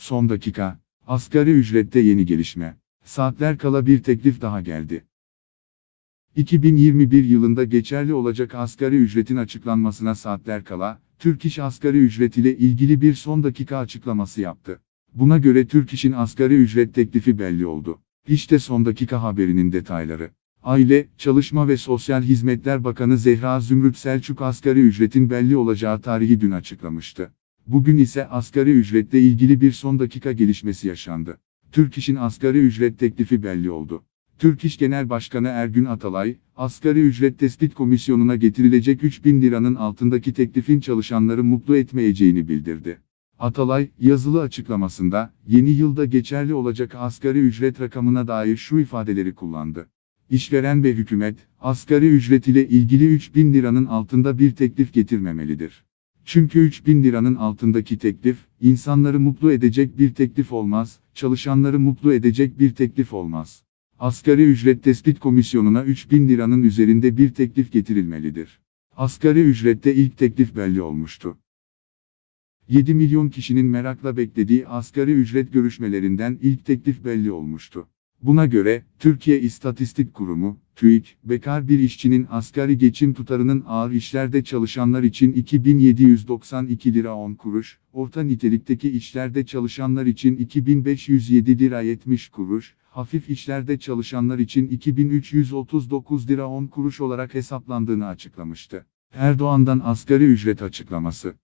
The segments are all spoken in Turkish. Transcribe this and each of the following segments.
Son dakika, asgari ücrette yeni gelişme. Saatler kala bir teklif daha geldi. 2021 yılında geçerli olacak asgari ücretin açıklanmasına saatler kala, Türk İş asgari ücret ile ilgili bir son dakika açıklaması yaptı. Buna göre Türk İş'in asgari ücret teklifi belli oldu. İşte son dakika haberinin detayları. Aile, Çalışma ve Sosyal Hizmetler Bakanı Zehra Zümrüt Selçuk asgari ücretin belli olacağı tarihi dün açıklamıştı. Bugün ise asgari ücretle ilgili bir son dakika gelişmesi yaşandı. Türk İş'in asgari ücret teklifi belli oldu. Türk İş Genel Başkanı Ergün Atalay, Asgari Ücret Tespit Komisyonu'na getirilecek 3000 liranın altındaki teklifin çalışanları mutlu etmeyeceğini bildirdi. Atalay, yazılı açıklamasında, yeni yılda geçerli olacak asgari ücret rakamına dair şu ifadeleri kullandı. İşveren ve hükümet, asgari ücret ile ilgili 3000 liranın altında bir teklif getirmemelidir. Çünkü 3000 liranın altındaki teklif, insanları mutlu edecek bir teklif olmaz, çalışanları mutlu edecek bir teklif olmaz. Asgari ücret tespit komisyonuna 3000 liranın üzerinde bir teklif getirilmelidir. Asgari ücrette ilk teklif belli olmuştu. 7 milyon kişinin merakla beklediği asgari ücret görüşmelerinden ilk teklif belli olmuştu. Buna göre, Türkiye İstatistik Kurumu, TÜİK, bekar bir işçinin asgari geçim tutarının ağır işlerde çalışanlar için 2792 lira 10 kuruş, orta nitelikteki işlerde çalışanlar için 2507 lira 70 kuruş, hafif işlerde çalışanlar için 2339 lira 10 kuruş olarak hesaplandığını açıklamıştı. Erdoğan'dan asgari ücret açıklaması.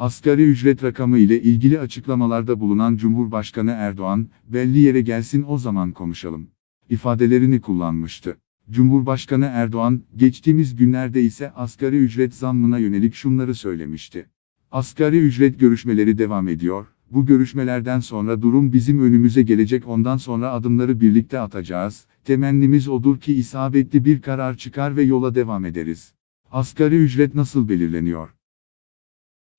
Asgari ücret rakamı ile ilgili açıklamalarda bulunan Cumhurbaşkanı Erdoğan, belli yere gelsin o zaman konuşalım ifadelerini kullanmıştı. Cumhurbaşkanı Erdoğan, geçtiğimiz günlerde ise asgari ücret zammına yönelik şunları söylemişti. Asgari ücret görüşmeleri devam ediyor, bu görüşmelerden sonra durum bizim önümüze gelecek ondan sonra adımları birlikte atacağız, temennimiz odur ki isabetli bir karar çıkar ve yola devam ederiz. Asgari ücret nasıl belirleniyor?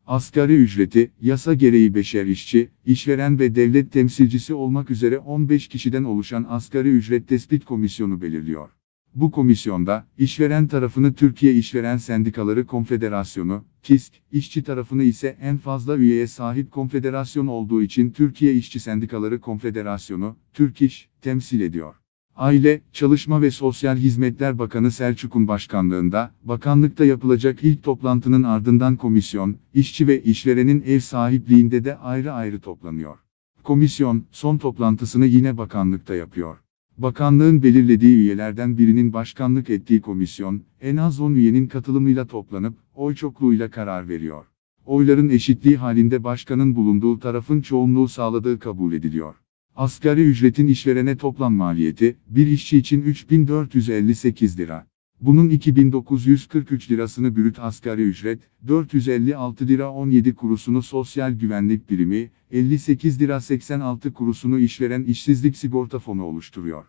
Asgari ücreti, yasa gereği beşer işçi, işveren ve devlet temsilcisi olmak üzere 15 kişiden oluşan Asgari Ücret Tespit Komisyonu belirliyor. Bu komisyonda, işveren tarafını Türkiye İşveren Sendikaları Konfederasyonu, KİSK, işçi tarafını ise en fazla üyeye sahip konfederasyon olduğu için Türkiye İşçi Sendikaları Konfederasyonu, Türk İş, temsil ediyor. Aile, Çalışma ve Sosyal Hizmetler Bakanı Selçuk'un başkanlığında, bakanlıkta yapılacak ilk toplantının ardından komisyon, işçi ve işverenin ev sahipliğinde de ayrı ayrı toplanıyor. Komisyon, son toplantısını yine bakanlıkta yapıyor. Bakanlığın belirlediği üyelerden birinin başkanlık ettiği komisyon, en az 10 üyenin katılımıyla toplanıp, oy çokluğuyla karar veriyor. Oyların eşitliği halinde başkanın bulunduğu tarafın çoğunluğu sağladığı kabul ediliyor. Asgari ücretin işverene toplam maliyeti, bir işçi için 3458 lira. Bunun 2943 lirasını brüt asgari ücret, 456 lira 17 kurusunu sosyal güvenlik birimi, 58 lira 86 kurusunu işveren işsizlik sigorta fonu oluşturuyor.